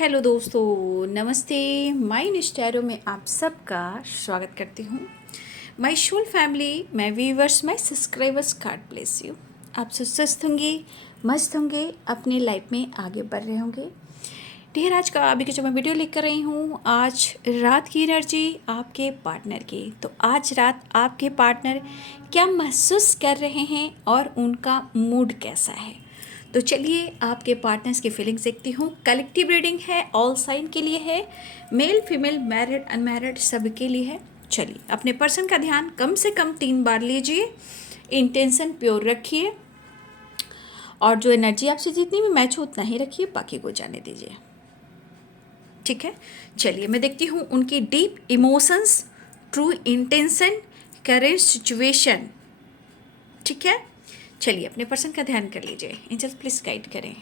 Hello दोस्तों, नमस्ते। My निस्टैरो में आप सबका स्वागत करती हूँ। My soul family, my viewers, my subscribers, God bless you. आप सब स्वस्थ होंगे, मस्त होंगे, अपनी लाइफ में आगे बढ़ रहे होंगे। ढेर आज का अभी की जो मैं वीडियो लेकर रही हूँ, आज रात की एनर्जी आपके पार्टनर की। तो आज रात आपके पार्टनर क्या महसूस कर रहे हैं और उनका मूड कैसा है, तो चलिए आपके पार्टनर्स की फीलिंग्स देखती हूँ। कलेक्टिव रीडिंग है, ऑल साइन के लिए है, मेल फीमेल मैरिड अनमैरिड सबके लिए है। चलिए अपने पर्सन का ध्यान कम से कम 3 बार लीजिए, इंटेंशन प्योर रखिए और जो एनर्जी आपसे जितनी भी मैच हो उतना ही रखिए, बाकी को जाने दीजिए। ठीक है, चलिए मैं देखती हूँ उनकी deep emotions, true intention, current situation. ठीक है, चलिए अपने पर्सन का ध्यान कर लीजिए। एंजल्स प्लीज गाइड करें।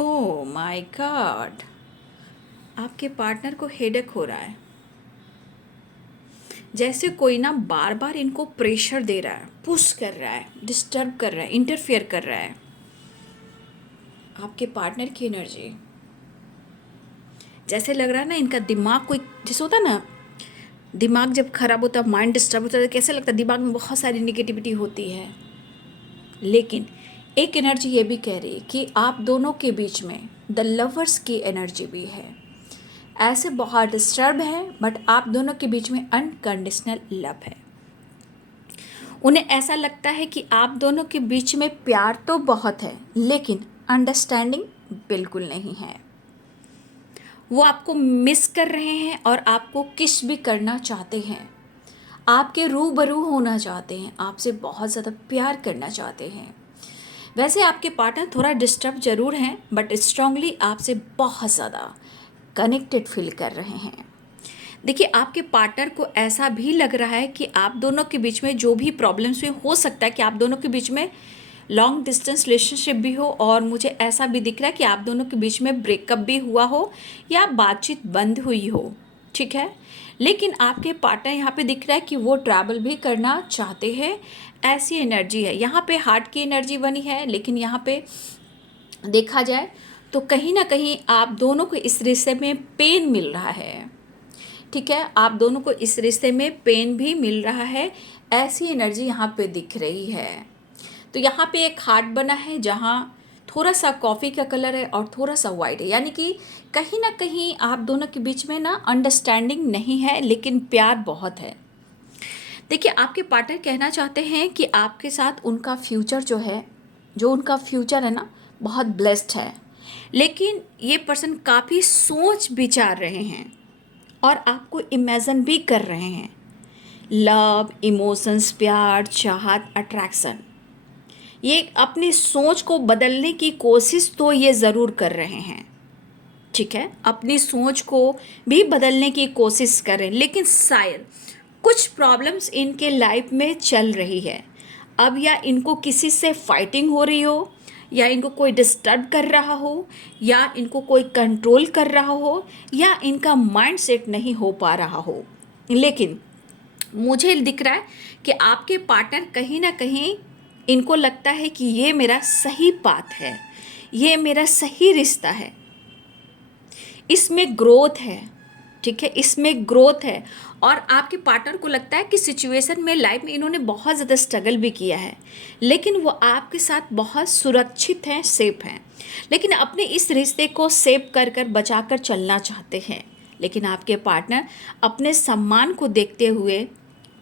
ओह माय गॉड, आपके पार्टनर को हेडेक हो रहा है, जैसे कोई ना बार बार इनको प्रेशर दे रहा है, पुश कर रहा है, डिस्टर्ब कर रहा है, इंटरफेयर कर रहा है। आपके पार्टनर की एनर्जी जैसे लग रहा है ना, इनका दिमाग कोई जैसे होता है ना, दिमाग जब खराब होता है, माइंड डिस्टर्ब होता है, तो कैसे लगता है दिमाग में बहुत सारी निगेटिविटी होती है। लेकिन एक एनर्जी ये भी कह रही है कि आप दोनों के बीच में द लवर्स की एनर्जी भी है। ऐसे बहुत डिस्टर्ब है, बट आप दोनों के बीच में अनकंडीशनल लव है। उन्हें ऐसा लगता है कि आप दोनों के बीच में प्यार तो बहुत है, लेकिन अंडरस्टैंडिंग बिल्कुल नहीं है। वो आपको मिस कर रहे हैं और आपको किस भी करना चाहते हैं, आपके रूबरू होना चाहते हैं, आपसे बहुत ज़्यादा प्यार करना चाहते हैं। वैसे आपके पार्टनर थोड़ा डिस्टर्ब जरूर हैं, बट स्ट्रांगली आपसे बहुत ज़्यादा कनेक्टेड फील कर रहे हैं। देखिए आपके पार्टनर को ऐसा भी लग रहा है कि आप दोनों के बीच में जो भी प्रॉब्लम्स हुई, हो सकता है कि आप दोनों के बीच में लॉन्ग डिस्टेंस रिलेशनशिप भी हो, और मुझे ऐसा भी दिख रहा है कि आप दोनों के बीच में ब्रेकअप भी हुआ हो या बातचीत बंद हुई हो। ठीक है, लेकिन आपके पार्टनर यहाँ पे दिख रहा है कि वो ट्रैवल भी करना चाहते हैं। ऐसी एनर्जी है, यहाँ पे हार्ट की एनर्जी बनी है, लेकिन यहाँ पे देखा जाए तो कहीं ना कहीं आप दोनों को इस रिश्ते में पेन मिल रहा है। ठीक है, आप दोनों को इस रिश्ते में पेन भी मिल रहा है, ऐसी एनर्जी यहाँ पे दिख रही है। तो यहाँ पे एक हार्ट बना है जहाँ थोड़ा सा कॉफ़ी का कलर है और थोड़ा सा वाइट है, यानी कि कहीं ना कहीं आप दोनों के बीच में ना अंडरस्टैंडिंग नहीं है, लेकिन प्यार बहुत है। देखिए आपके पार्टनर कहना चाहते हैं कि आपके साथ उनका फ्यूचर जो उनका फ्यूचर है ना, बहुत ब्लेस्ड है। लेकिन ये पर्सन काफ़ी सोच विचार रहे हैं और आपको इमेजिन भी कर रहे हैं। लव, इमोशंस, प्यार, चाहत, अट्रैक्शन, ये अपनी सोच को बदलने की कोशिश तो ये ज़रूर कर रहे हैं। ठीक है, अपनी सोच को भी बदलने की कोशिश कर रहे हैं, लेकिन शायद कुछ प्रॉब्लम्स इनके लाइफ में चल रही है अब, या इनको किसी से फाइटिंग हो रही हो, या इनको कोई डिस्टर्ब कर रहा हो, या इनको कोई कंट्रोल कर रहा हो, या इनका माइंड सेट नहीं हो पा रहा हो। लेकिन मुझे दिख रहा है कि आपके पार्टनर कहीं ना कहीं इनको लगता है कि ये मेरा सही पाथ है, ये मेरा सही रिश्ता है, इसमें ग्रोथ है। ठीक है, इसमें ग्रोथ है। और आपके पार्टनर को लगता है कि सिचुएशन में, लाइफ में इन्होंने बहुत ज़्यादा स्ट्रगल भी किया है, लेकिन वो आपके साथ बहुत सुरक्षित हैं, सेफ हैं। लेकिन अपने इस रिश्ते को सेव कर कर बचा कर चलना चाहते हैं। लेकिन आपके पार्टनर अपने सम्मान को देखते हुए,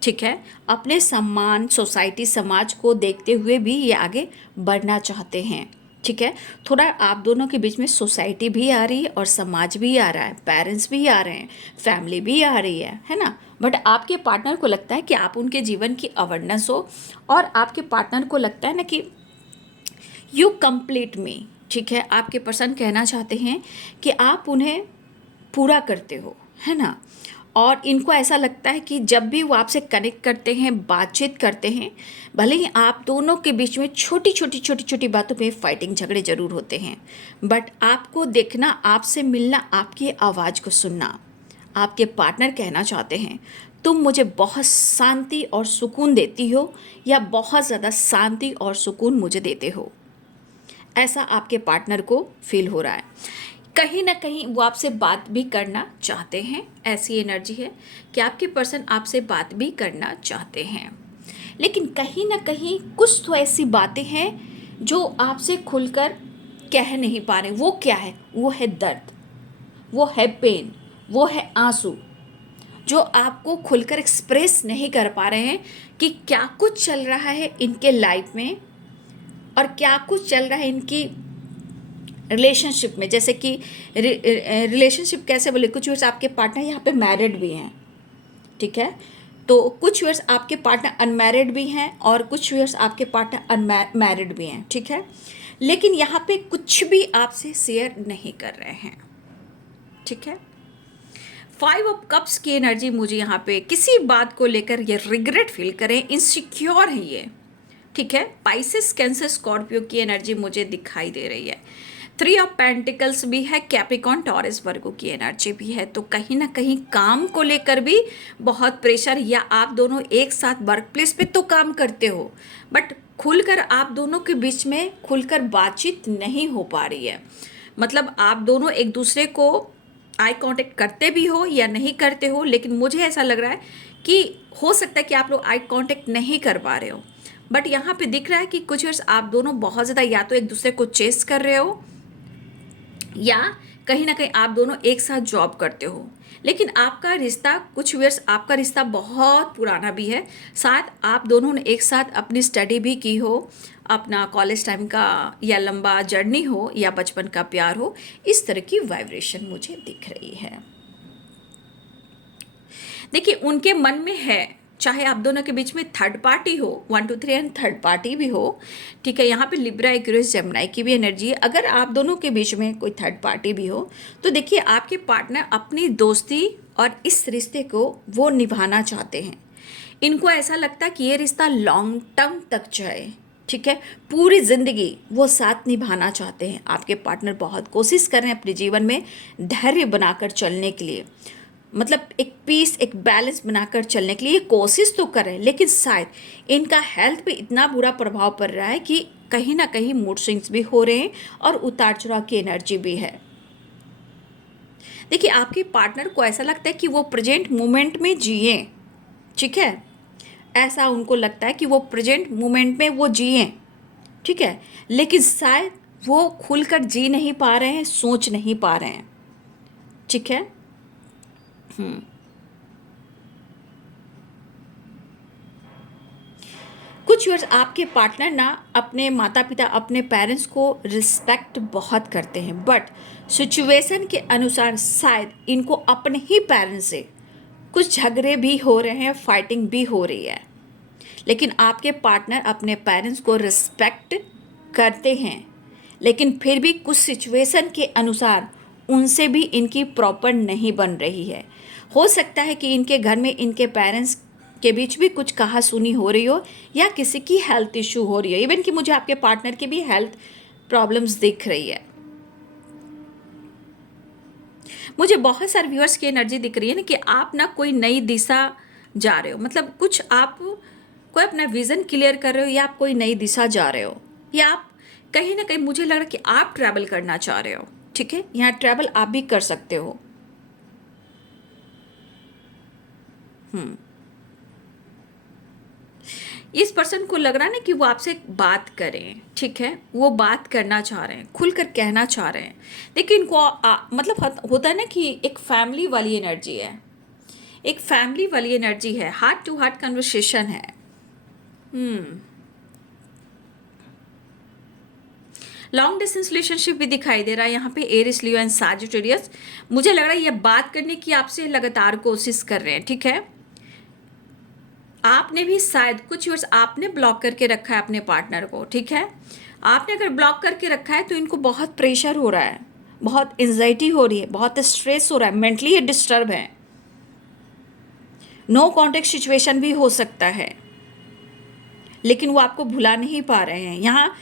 ठीक है, अपने सम्मान, सोसाइटी, समाज को देखते हुए भी ये आगे बढ़ना चाहते हैं। ठीक है, थोड़ा आप दोनों के बीच में सोसाइटी भी आ रही है और समाज भी आ रहा है, पेरेंट्स भी आ रहे हैं, फैमिली भी आ रही है ना। बट आपके पार्टनर को लगता है कि आप उनके जीवन की अवेयरनेस हो, और आपके पार्टनर को लगता है ना कि यू कंप्लीट मी। ठीक है, आपके पर्सन कहना चाहते हैं कि आप उन्हें पूरा करते हो, है ना। और इनको ऐसा लगता है कि जब भी वो आपसे कनेक्ट करते हैं, बातचीत करते हैं, भले ही आप दोनों के बीच में छोटी छोटी छोटी छोटी बातों पे फाइटिंग, झगड़े ज़रूर होते हैं, बट आपको देखना, आपसे मिलना, आपकी आवाज़ को सुनना। आपके पार्टनर कहना चाहते हैं तुम मुझे बहुत शांति और सुकून देती हो, या बहुत ज़्यादा शांति और सुकून मुझे देते हो। ऐसा आपके पार्टनर को फील हो रहा है। कहीं ना कहीं वो आपसे बात भी करना चाहते हैं, ऐसी एनर्जी है कि आपके पर्सन आपसे बात भी करना चाहते हैं, लेकिन कहीं ना कहीं कुछ तो ऐसी बातें हैं जो आपसे खुलकर कह नहीं पा रहे। वो क्या है? वो है दर्द, वो है पेन, वो है आंसू, जो आपको खुलकर एक्सप्रेस नहीं कर पा रहे हैं कि क्या कुछ चल रहा है इनके लाइफ में और क्या कुछ चल रहा है इनकी रिलेशनशिप में। जैसे कि रिलेशनशिप कैसे बोले, कुछ व्यूअर्स आपके पार्टनर यहाँ पे मैरिड भी हैं, ठीक है, तो कुछ व्यूअर्स आपके पार्टनर अनमैरिड भी हैं और कुछ व्यूअर्स आपके पार्टनर अनमैरिड भी हैं, ठीक है, लेकिन यहाँ पे कुछ भी आपसे शेयर नहीं कर रहे हैं, ठीक है। 5 ऑफ कप्स की एनर्जी मुझे यहाँ पे किसी बात को लेकर ये रिग्रेट फील करें, इनसिक्योर है ये, ठीक है। पाइसेस, कैंसर, स्कॉर्पियो की एनर्जी मुझे दिखाई दे रही है। 3 ऑफ पेंटिकल्स भी है, कैप्रिकॉर्न, टॉरस, वर्गो की एनर्जी भी है। तो कहीं ना कहीं काम को लेकर भी बहुत प्रेशर, या आप दोनों एक साथ वर्क प्लेस पे तो काम करते हो बट खुलकर आप दोनों के बीच में खुलकर बातचीत नहीं हो पा रही है। मतलब आप दोनों एक दूसरे को आई कांटेक्ट करते भी हो या नहीं करते हो, लेकिन मुझे ऐसा लग रहा है कि हो सकता है कि आप लोग आई कांटेक्ट नहीं कर पा रहे हो। बट यहाँ पे दिख रहा है कि कुछ वर्ष आप दोनों बहुत ज़्यादा या तो एक दूसरे को चेस कर रहे हो या कहीं ना कहीं आप दोनों एक साथ जॉब करते हो, लेकिन आपका रिश्ता, कुछ वर्ष आपका रिश्ता बहुत पुराना भी है। शायद आप दोनों ने एक साथ अपनी स्टडी भी की हो, अपना कॉलेज टाइम का या लंबा जर्नी हो या बचपन का प्यार हो, इस तरह की वाइब्रेशन मुझे दिख रही है। देखिए उनके मन में है, चाहे आप दोनों के बीच में थर्ड पार्टी हो, 1 2 3 एंड थर्ड पार्टी भी हो, ठीक है। यहाँ पे लिब्रा, एक्वेरियस, जेमिनी की भी एनर्जी है। अगर आप दोनों के बीच में कोई थर्ड पार्टी भी हो तो देखिए आपके पार्टनर अपनी दोस्ती और इस रिश्ते को वो निभाना चाहते हैं। इनको ऐसा लगता है कि ये रिश्ता लॉन्ग टर्म तक जाए, ठीक है, पूरी ज़िंदगी वो साथ निभाना चाहते हैं। आपके पार्टनर बहुत कोशिश कर रहे हैं अपने जीवन में धैर्य बनाकर चलने के लिए, मतलब एक पीस, एक बैलेंस बनाकर चलने के लिए ये कोशिश तो कर रहे हैं, लेकिन शायद इनका हेल्थ पे इतना बुरा प्रभाव पड़ रहा है कि कहीं ना कहीं मूड स्विंग्स भी हो रहे हैं और उतार चढ़ाव की एनर्जी भी है। देखिए आपके पार्टनर को ऐसा लगता है कि वो प्रेजेंट मोमेंट में जिए, ठीक है, ऐसा उनको लगता है कि वो प्रेजेंट मोमेंट में वो जिए, ठीक है, लेकिन शायद वो खुलकर जी नहीं पा रहे हैं, सोच नहीं पा रहे हैं, ठीक है। कुछ वर्ष आपके पार्टनर ना अपने माता पिता, अपने पेरेंट्स को रिस्पेक्ट बहुत करते हैं, बट सिचुएशन के अनुसार शायद इनको अपने ही पेरेंट्स से कुछ झगड़े भी हो रहे हैं, फाइटिंग भी हो रही है। लेकिन आपके पार्टनर अपने पेरेंट्स को रिस्पेक्ट करते हैं, लेकिन फिर भी कुछ सिचुएशन के अनुसार उनसे भी इनकी प्रॉपर नहीं बन रही है। हो सकता है कि इनके घर में इनके पेरेंट्स के बीच भी कुछ कहा सुनी हो रही हो या किसी की हेल्थ इशू हो रही हो, इवन कि मुझे आपके पार्टनर की भी हेल्थ प्रॉब्लम्स दिख रही है। मुझे बहुत सारे व्यूअर्स की एनर्जी दिख रही है ना कि आप ना कोई नई दिशा जा रहे हो, मतलब कुछ आप कोई अपना विज़न क्लियर कर रहे हो या आप कोई नई दिशा जा रहे हो, या आप कहीं ना कहीं मुझे लग रहा है कि आप ट्रैवल करना चाह रहे हो, ठीक है। यहाँ ट्रैवल आप भी कर सकते हो। इस पर्सन को लग रहा है ना कि वो आपसे बात करें, ठीक है, वो बात करना चाह रहे हैं, खुलकर कहना चाह रहे हैं। देखिए इनको मतलब होता है ना कि एक फैमिली वाली एनर्जी है, एक फैमिली वाली एनर्जी है, हार्ट टू हार्ट कन्वर्सेशन है। लॉन्ग डिस्टेंस रिलेशनशिप भी दिखाई दे रहा है यहाँ पे, एरिस, लियो एंड सैजिटेरियस। मुझे लग रहा है ये बात करने की आपसे लगातार कोशिश कर रहे हैं, ठीक है। आपने भी शायद कुछ वर्ष आपने ब्लॉक करके रखा है अपने पार्टनर को, ठीक है। आपने अगर ब्लॉक करके रखा है तो इनको बहुत प्रेशर हो रहा है, बहुत एंजाइटी हो रही है, बहुत स्ट्रेस हो रहा है, मेंटली ये डिस्टर्ब है। नो कॉन्टेक्ट सिचुएशन भी हो सकता है, लेकिन वो आपको भुला नहीं पा रहे हैं। यहाँ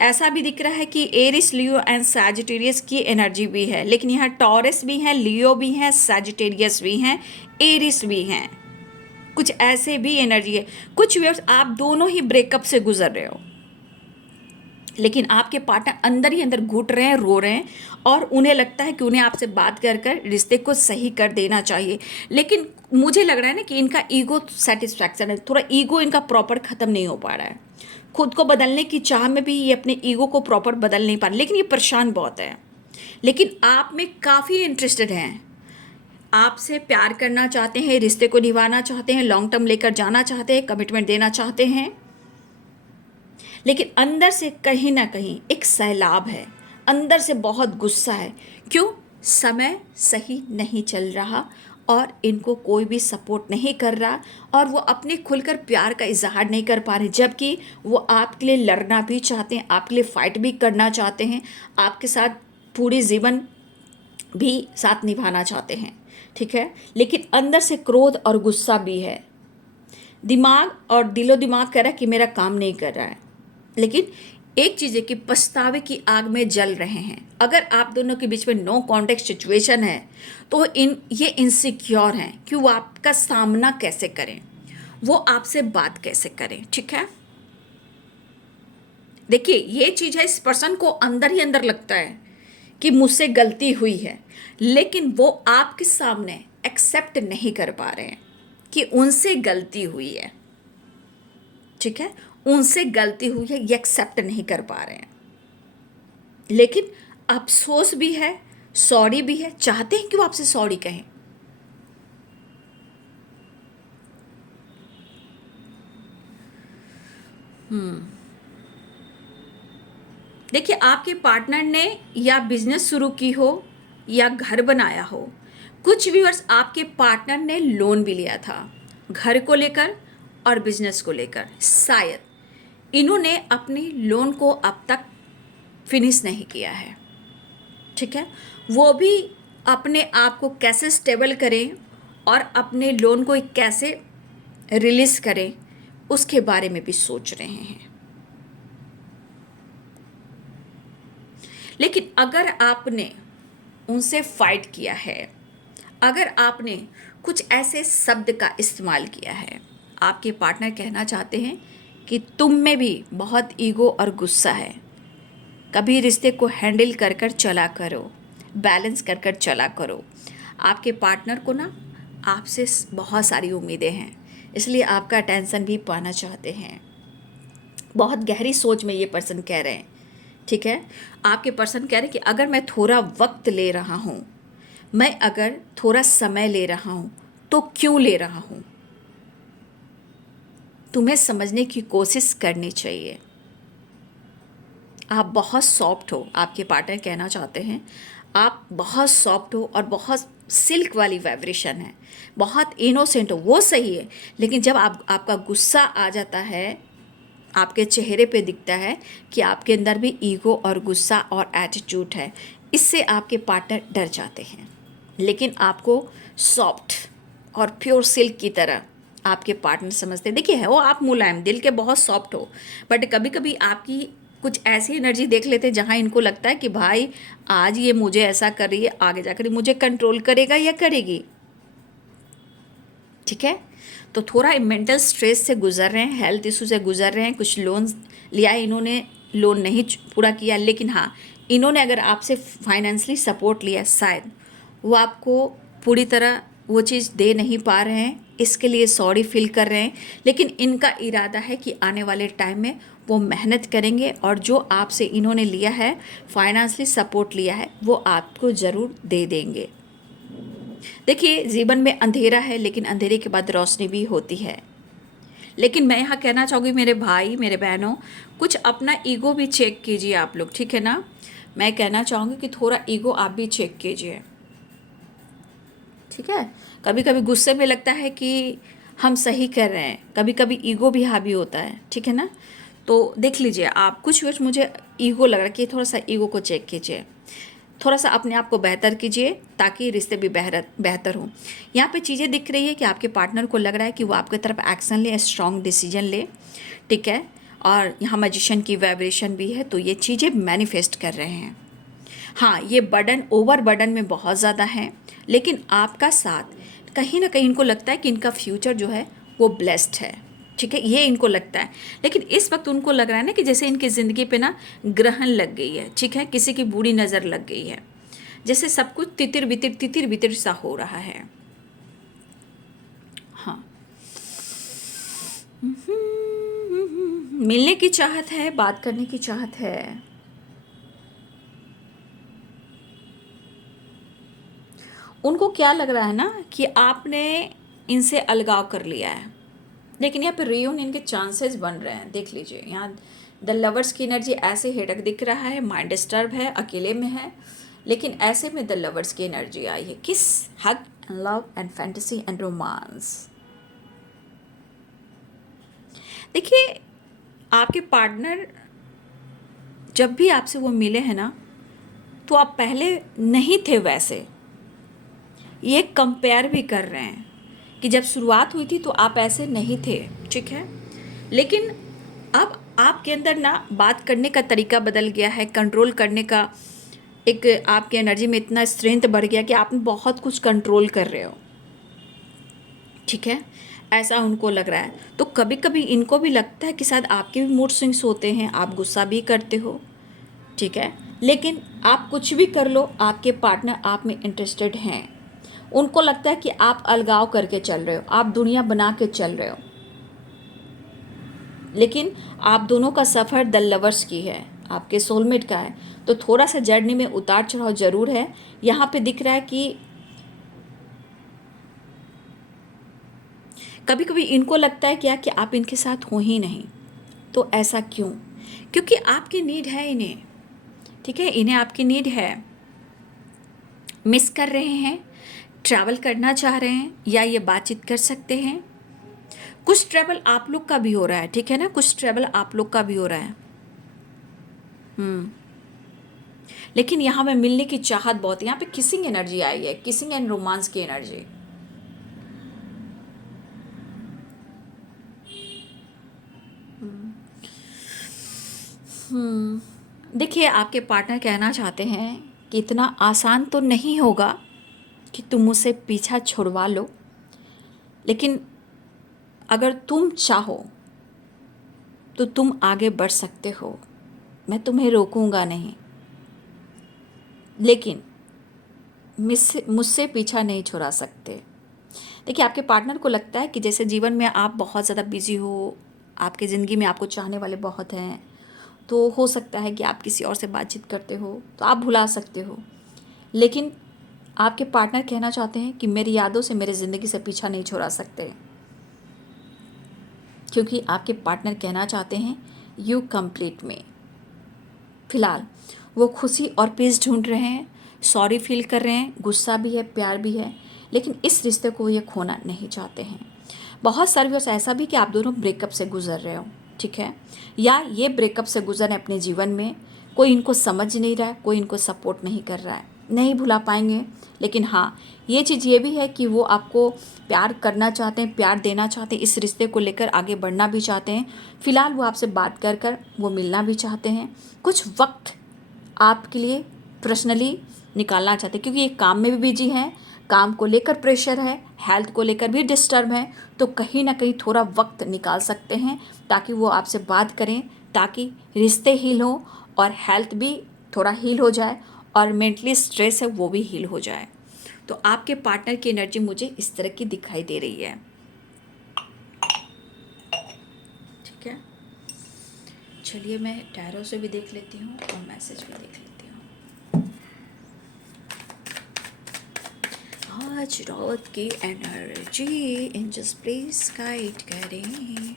ऐसा भी दिख रहा है कि एरिस, लियो एंड सैजिटेरियस की एनर्जी भी है, लेकिन यहाँ टॉरस भी है, लियो भी है, सैजिटेरियस भी हैं, एरिस भी हैं, कुछ ऐसे भी एनर्जी है। कुछ व्यूअर्स आप दोनों ही ब्रेकअप से गुजर रहे हो, लेकिन आपके पार्टनर अंदर ही अंदर घुट रहे हैं, रो रहे हैं, और उन्हें लगता है कि उन्हें आपसे बात कर कर रिश्ते को सही कर देना चाहिए। लेकिन मुझे लग रहा है ना कि इनका ईगो सेटिस्फैक्शन है, थोड़ा ईगो इनका प्रॉपर ख़त्म नहीं हो पा रहा है। खुद को बदलने की चाह में भी ये अपने ईगो को प्रॉपर बदल नहीं पा रहे, लेकिन ये परेशान बहुत है। लेकिन आप में काफ़ी इंटरेस्टेड हैं, आपसे प्यार करना चाहते हैं, रिश्ते को निभाना चाहते हैं, लॉन्ग टर्म लेकर जाना चाहते हैं, कमिटमेंट देना चाहते हैं। लेकिन अंदर से कहीं ना कहीं एक सैलाब है, अंदर से बहुत गुस्सा है। क्यों? समय सही नहीं चल रहा और इनको कोई भी सपोर्ट नहीं कर रहा, और वो अपने खुलकर प्यार का इजहार नहीं कर पा रहे, जबकि वो आपके लिए लड़ना भी चाहते हैं, आपके लिए फाइट भी करना चाहते हैं, आपके साथ पूरी जीवन भी साथ निभाना चाहते हैं। ठीक है, लेकिन अंदर से क्रोध और गुस्सा भी है। दिमाग और दिलो दिमाग कह रहा है कि मेरा काम नहीं कर रहा है, लेकिन एक चीज़ है कि पछतावे की आग में जल रहे हैं। अगर आप दोनों के बीच में नो कॉन्टेक्ट सिचुएशन है तो ये इनसिक्योर हैं कि वो आपका सामना कैसे करें, वो आपसे बात कैसे करें। ठीक है, देखिए ये चीज़ है, इस पर्सन को अंदर ही अंदर लगता है कि मुझसे गलती हुई है, लेकिन वो आपके सामने एक्सेप्ट नहीं कर पा रहे हैं कि उनसे गलती हुई है। ठीक है, उनसे गलती हुई है, ये एक्सेप्ट नहीं कर पा रहे हैं। लेकिन अफसोस भी है, सॉरी भी है, चाहते हैं कि वो आपसे सॉरी कहें। देखिए, आपके पार्टनर ने या बिजनेस शुरू की हो या घर बनाया हो, कुछ व्यूअर्स आपके पार्टनर ने लोन भी लिया था घर को लेकर और बिजनेस को लेकर। शायद इन्होंने अपनी लोन को अब तक फिनिश नहीं किया है। ठीक है, वो भी अपने आप को कैसे स्टेबल करें और अपने लोन को कैसे रिलीज करें, उसके बारे में भी सोच रहे हैं। लेकिन अगर आपने उनसे फाइट किया है, अगर आपने कुछ ऐसे शब्द का इस्तेमाल किया है, आपके पार्टनर कहना चाहते हैं कि तुम में भी बहुत ईगो और गुस्सा है, कभी रिश्ते को हैंडल कर कर चला करो, बैलेंस कर कर चला करो। आपके पार्टनर को ना आपसे बहुत सारी उम्मीदें हैं, इसलिए आपका अटेंशन भी पाना चाहते हैं। बहुत गहरी सोच में ये पर्सन कह रहे हैं। ठीक है, आपके पर्सन कह रहे हैं कि अगर मैं थोड़ा वक्त ले रहा हूँ, मैं अगर थोड़ा समय ले रहा हूँ, तो क्यों ले रहा हूँ? तुम्हें समझने की कोशिश करनी चाहिए। आप बहुत सॉफ्ट हो, आपके पार्टनर कहना चाहते हैं आप बहुत सॉफ्ट हो और बहुत सिल्क वाली वाइब्रेशन है, बहुत इनोसेंट हो, वो सही है। लेकिन जब आपका गुस्सा आ जाता है, आपके चेहरे पे दिखता है कि आपके अंदर भी ईगो और गुस्सा और एटीट्यूड है, इससे आपके पार्टनर डर जाते हैं। लेकिन आपको सॉफ्ट और प्योर सिल्क की तरह आपके पार्टनर समझते हैं। देखिए, है वो आप मुलायम दिल के बहुत सॉफ्ट हो, बट कभी कभी आपकी कुछ ऐसी एनर्जी देख लेते हैं जहाँ इनको लगता है कि भाई आज ये मुझे ऐसा कर रही है, आगे जाकर मुझे कंट्रोल करेगा या करेगी। ठीक है, तो थोड़ा मेंटल स्ट्रेस से गुजर रहे हैं, हेल्थ इशू से गुजर रहे हैं, कुछ लोन लिया है इन्होंने, लोन नहीं पूरा किया, लेकिन हाँ इन्होंने अगर आपसे फाइनेंशियली सपोर्ट लिया, शायद वो आपको पूरी तरह वो चीज़ दे नहीं पा रहे हैं, इसके लिए सॉरी फील कर रहे हैं। लेकिन इनका इरादा है कि आने वाले टाइम में वो मेहनत करेंगे और जो आपसे इन्होंने लिया है, फाइनेंशियली सपोर्ट लिया है, वो आपको ज़रूर दे देंगे। देखिए, जीवन में अंधेरा है, लेकिन अंधेरे के बाद रोशनी भी होती है। लेकिन मैं यहाँ कहना चाहूँगी मेरे भाई मेरे बहनों, कुछ अपना ईगो भी चेक कीजिए आप लोग। ठीक है ना, मैं कहना चाहूँगी कि थोड़ा ईगो आप भी चेक कीजिए। ठीक है, कभी कभी गुस्से में लगता है कि हम सही कर रहे हैं, कभी कभी ईगो भी हावी होता है। ठीक है ना, तो देख लीजिए आप, कुछ कुछ मुझे ईगो लग रहा है कि थोड़ा सा ईगो को चेक कीजिए, थोड़ा सा अपने आप को बेहतर कीजिए ताकि रिश्ते भी बेहतर हों। यहाँ पे चीज़ें दिख रही है कि आपके पार्टनर को लग रहा है कि वो आपकी तरफ एक्शन ले, स्ट्रॉन्ग डिसीजन ले। ठीक है, और यहाँ मैजिशियन की वाइब्रेशन भी है, तो ये चीज़ें मैनिफेस्ट कर रहे हैं। हाँ, ये बर्डन ओवर बर्डन में बहुत ज़्यादा है, लेकिन आपका साथ कहीं ना कहीं इनको लगता है कि इनका फ्यूचर जो है वो ब्लेस्ड है। ठीक है, ये इनको लगता है। लेकिन इस वक्त उनको लग रहा है ना कि जैसे इनकी ज़िंदगी पे ना ग्रहण लग गई है, ठीक है, किसी की बुरी नज़र लग गई है, जैसे सब कुछ तितिर बितिर सा हो रहा है। हाँ, मिलने की चाहत है, बात करने की चाहत है। उनको क्या लग रहा है ना कि आपने इनसे अलगाव कर लिया है, लेकिन यहाँ पे रियूनियन के चांसेस बन रहे हैं। देख लीजिए यहाँ द लवर्स की एनर्जी ऐसे हेडक दिख रहा है, माइंड डिस्टर्ब है, अकेले में है, लेकिन ऐसे में द लवर्स की एनर्जी आई है। किस, hug and love and fantasy and romance. देखिए आपके पार्टनर जब भी आपसे वो मिले हैं ना, तो आप पहले नहीं थे वैसे, ये कंपेयर भी कर रहे हैं कि जब शुरुआत हुई थी तो आप ऐसे नहीं थे, ठीक है, लेकिन अब आपके अंदर ना बात करने का तरीका बदल गया है, कंट्रोल करने का एक आपकी एनर्जी में इतना स्ट्रेंथ बढ़ गया कि आप बहुत कुछ कंट्रोल कर रहे हो, ठीक है, ऐसा उनको लग रहा है। तो कभी कभी इनको भी लगता है कि शायद आपके भी मूड स्विंग्स होते हैं, आप गुस्सा भी करते हो, ठीक है, लेकिन आप कुछ भी कर लो, आपके पार्टनर आप में इंटरेस्टेड हैं। उनको लगता है कि आप अलगाव करके चल रहे हो, आप दुनिया बना के चल रहे हो, लेकिन आप दोनों का सफ़र द लवर्स की है, आपके सोलमेट का है। तो थोड़ा सा जर्नी में उतार चढ़ाव ज़रूर है। यहाँ पे दिख रहा है कि कभी कभी इनको लगता है क्या कि आप इनके साथ हो ही नहीं। तो ऐसा क्यों? क्योंकि आपकी नीड है इन्हें, ठीक है, इन्हें आपकी नीड है। मिस कर रहे हैं, ट्रैवल करना चाह रहे हैं, या ये बातचीत कर सकते हैं। कुछ ट्रैवल आप लोग का भी हो रहा है, ठीक है ना, कुछ ट्रैवल आप लोग का भी हो रहा है। लेकिन यहाँ में मिलने की चाहत बहुत है। यहाँ पे किसिंग एनर्जी आई है, किसिंग एंड रोमांस की एनर्जी। देखिए आपके पार्टनर कहना चाहते हैं कि इतना आसान तो नहीं होगा कि तुम मुझसे पीछा छुड़वा लो, लेकिन अगर तुम चाहो तो तुम आगे बढ़ सकते हो, मैं तुम्हें रोकूंगा नहीं, लेकिन मुझसे पीछा नहीं छुड़ा सकते। देखिए आपके पार्टनर को लगता है कि जैसे जीवन में आप बहुत ज़्यादा बिजी हो, आपकी ज़िंदगी में आपको चाहने वाले बहुत हैं, तो हो सकता है कि आप किसी और से बातचीत करते हो तो आप भुला सकते हो, लेकिन आपके पार्टनर कहना चाहते हैं कि मेरी यादों से मेरी ज़िंदगी से पीछा नहीं छुड़ा सकते, क्योंकि आपके पार्टनर कहना चाहते हैं यू कंप्लीट मी। फ़िलहाल वो खुशी और पीस ढूंढ रहे हैं, सॉरी फील कर रहे हैं, गुस्सा भी है, प्यार भी है, लेकिन इस रिश्ते को ये खोना नहीं चाहते हैं। बहुत सारे व्यूअर्स ऐसा भी कि आप दोनों ब्रेकअप से गुजर रहे हो, ठीक है, या ये ब्रेकअप से गुजर रहे अपने जीवन में, कोई इनको समझ नहीं रहा है, कोई इनको सपोर्ट नहीं कर रहा है, नहीं भुला पाएंगे। लेकिन हाँ, ये चीज़ ये भी है कि वो आपको प्यार करना चाहते हैं, प्यार देना चाहते हैं, इस रिश्ते को लेकर आगे बढ़ना भी चाहते हैं। फ़िलहाल वो आपसे बात कर कर वो मिलना भी चाहते हैं, कुछ वक्त आपके लिए पर्सनली निकालना चाहते हैं, क्योंकि ये काम में भी बिजी हैं, काम को लेकर प्रेशर है, हेल्थ को लेकर भी डिस्टर्ब है, तो कहीं ना कहीं थोड़ा वक्त निकाल सकते हैं ताकि वो आपसे बात करें, ताकि रिश्ते हील हो और हेल्थ भी थोड़ा हील हो जाए और मेंटली स्ट्रेस है वो भी हील हो जाए। तो आपके पार्टनर की एनर्जी मुझे इस तरह की दिखाई दे रही है, ठीक है। चलिए मैं टैरो से भी देख लेती हूँ और मैसेज भी देख लेती हूँ। आज रात की एनर्जी एंजल्स प्लीज गाइड करें,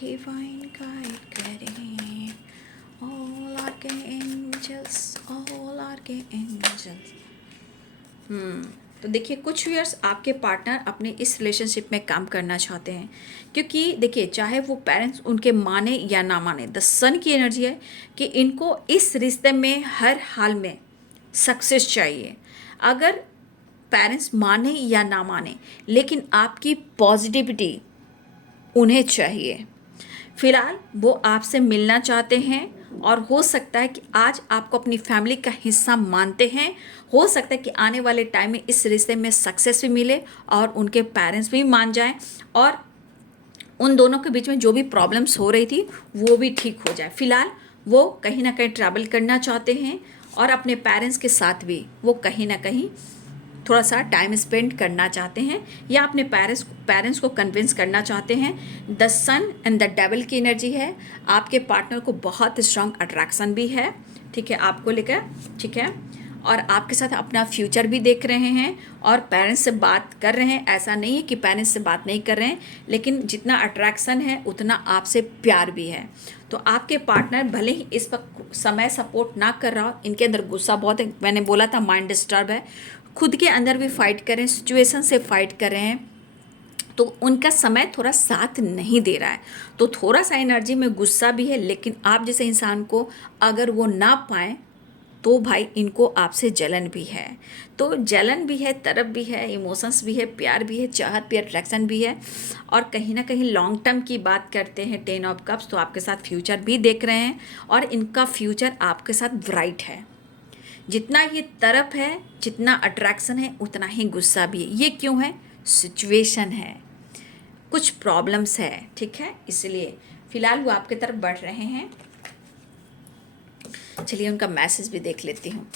डिवाइन गाइड करें, ऑल आर्के एंजल्स, ऑल आर्के एंजल्स। तो देखिए कुछ व्यूअर्स आपके पार्टनर अपने इस रिलेशनशिप में काम करना चाहते हैं, क्योंकि देखिए चाहे वो पेरेंट्स उनके माने या ना माने, द सन की एनर्जी है कि इनको इस रिश्ते में हर हाल में सक्सेस चाहिए। अगर पेरेंट्स माने या ना माने, लेकिन आपकी पॉजिटिविटी उन्हें चाहिए। फिलहाल वो आपसे मिलना चाहते हैं और हो सकता है कि आज आपको अपनी फैमिली का हिस्सा मानते हैं। हो सकता है कि आने वाले टाइम में इस रिश्ते में सक्सेस भी मिले और उनके पेरेंट्स भी मान जाएं और उन दोनों के बीच में जो भी प्रॉब्लम्स हो रही थी वो भी ठीक हो जाए। फिलहाल वो कहीं ना कहीं ट्रैवल करना चाहते हैं और अपने पेरेंट्स के साथ भी वो कहीं ना कहीं थोड़ा सा टाइम स्पेंड करना चाहते हैं या अपने पेरेंट्स को कन्विंस करना चाहते हैं। The sun and the devil की एनर्जी है। आपके पार्टनर को बहुत स्ट्रांग अट्रैक्शन भी है, ठीक है, आपको लेकर, ठीक है, और आपके साथ अपना फ्यूचर भी देख रहे हैं और पेरेंट्स से बात कर रहे हैं। ऐसा नहीं है कि पेरेंट्स से बात नहीं कर रहे हैं, लेकिन जितना अट्रैक्शन है उतना आपसे प्यार भी है। तो आपके पार्टनर भले ही इस वक्त समय सपोर्ट ना कर रहा हो, इनके अंदर गुस्सा बहुत है, मैंने बोला था माइंड डिस्टर्ब है, खुद के अंदर भी फाइट कर रहे हैं, सिचुएशन से फाइट कर रहे हैं, तो उनका समय थोड़ा साथ नहीं दे रहा है। तो थोड़ा सा एनर्जी में गुस्सा भी है, लेकिन आप जैसे इंसान को अगर वो ना पाएँ तो भाई इनको आपसे जलन भी है। तो जलन भी है, तरफ भी है, इमोशंस भी है, प्यार भी है, चाहत भी, अट्रैक्शन भी है। और कहीं ना कहीं लॉन्ग टर्म की बात करते हैं, 10 ऑफ कप्स, तो आपके साथ फ्यूचर भी देख रहे हैं और इनका फ्यूचर आपके साथ ब्राइट है। जितना ये तरफ है, जितना अट्रैक्शन है, उतना ही गुस्सा भी है। ये क्यों है? सिचुएशन है, कुछ प्रॉब्लम्स है, ठीक है, इसलिए फिलहाल वो आपके तरफ बढ़ रहे हैं। चलिए उनका मैसेज भी देख लेती हूँ।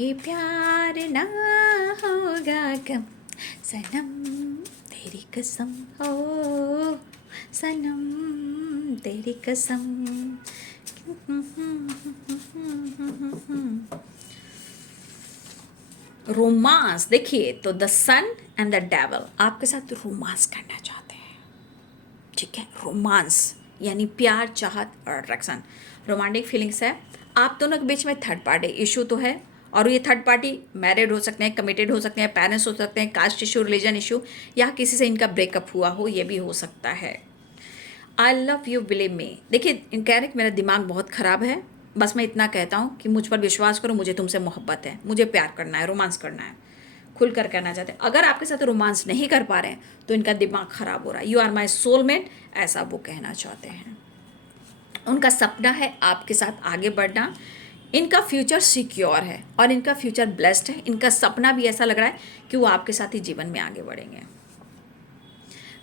ये प्यार ना होगा कम सनम, तेरी कसम हो सनम, तेरी कसम। रोमांस देखिए, तो the sun and the devil आपके साथ रोमांस करना चाहते हैं, ठीक है, रोमांस यानी प्यार, चाहत और अट्रैक्शन, रोमांटिक फीलिंग्स है। आप दोनों के बीच में थर्ड पार्टी इशू तो है, और ये थर्ड पार्टी मैरिड हो सकते हैं, कमिटेड हो सकते हैं, पेरेंट्स हो सकते हैं, कास्ट इशू, रिलीजन इशू, या किसी से इनका ब्रेकअप हुआ हो, ये भी हो सकता है। I love you believe me, देखिए कह रहे कि मेरा दिमाग बहुत ख़राब है, बस मैं इतना कहता हूँ कि मुझ पर विश्वास करो, मुझे तुमसे मोहब्बत है, मुझे प्यार करना है, रोमांस करना है, खुलकर करना चाहते हैं। अगर आपके साथ रोमांस नहीं कर पा रहे हैं तो इनका दिमाग ख़राब हो रहा है। यू आर माई सोलमेट, ऐसा वो कहना चाहते हैं। उनका सपना है आपके साथ आगे बढ़ना, इनका फ्यूचर सिक्योर है और इनका फ्यूचर ब्लेस्ड है। इनका सपना भी ऐसा लग रहा है कि वो आपके साथ ही जीवन में आगे बढ़ेंगे।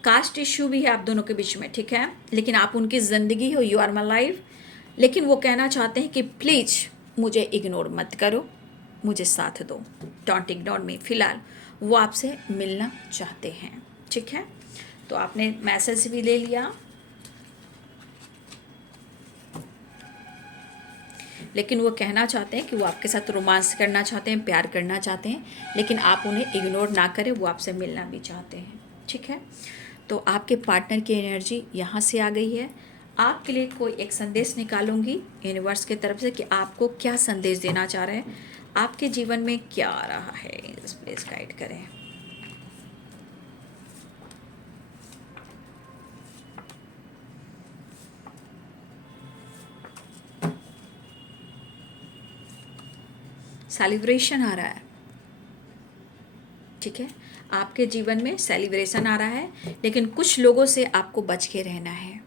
कास्ट इश्यू भी है आप दोनों के बीच में, ठीक है, लेकिन आप उनकी ज़िंदगी हो, यू आर माई लाइफ, लेकिन वो कहना चाहते हैं कि प्लीज़ मुझे इग्नोर मत करो, मुझे साथ दो, डोंट इग्नोर मी। फिलहाल वो आपसे मिलना चाहते हैं, ठीक है। तो आपने मैसेज भी ले लिया, लेकिन वो कहना चाहते हैं कि वो आपके साथ रोमांस करना चाहते हैं, प्यार करना चाहते हैं, लेकिन आप उन्हें इग्नोर ना करें, वो आपसे मिलना भी चाहते हैं, ठीक है। तो आपके पार्टनर की एनर्जी यहाँ से आ गई है। आपके लिए कोई एक संदेश निकालूंगी यूनिवर्स की तरफ से कि आपको क्या संदेश देना चाह रहे हैं, आपके जीवन में क्या आ रहा है, प्लीज गाइड करें। सेलिब्रेशन आ रहा है, ठीक है, आपके जीवन में सेलिब्रेशन आ रहा है, लेकिन कुछ लोगों से आपको बच के रहना है,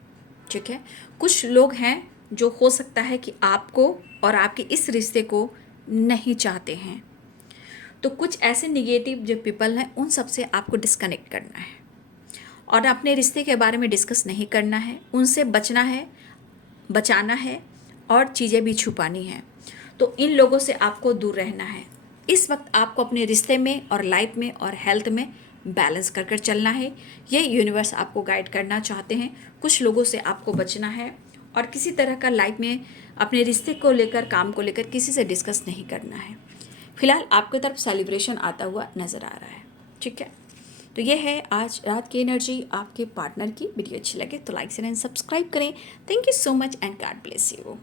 ठीक है। कुछ लोग हैं जो हो सकता है कि आपको और आपके इस रिश्ते को नहीं चाहते हैं, तो कुछ ऐसे निगेटिव जो पीपल हैं उन सब से आपको डिस्कनेक्ट करना है और अपने रिश्ते के बारे में डिस्कस नहीं करना है, उनसे बचना है, बचाना है और चीज़ें भी छुपानी है। तो इन लोगों से आपको दूर रहना है। इस वक्त आपको अपने रिश्ते में और लाइफ में और हेल्थ में बैलेंस कर चलना है। ये यूनिवर्स आपको गाइड करना चाहते हैं। कुछ लोगों से आपको बचना है और किसी तरह का लाइफ में अपने रिश्ते को लेकर, काम को लेकर किसी से डिस्कस नहीं करना है। फिलहाल आपकी तरफ सेलिब्रेशन आता हुआ नज़र आ रहा है, ठीक है। तो ये है आज रात की एनर्जी आपके पार्टनर की। वीडियो अच्छी लगे तो लाइक शेयर एंड सब्सक्राइब करें। Thank you so much and God bless you.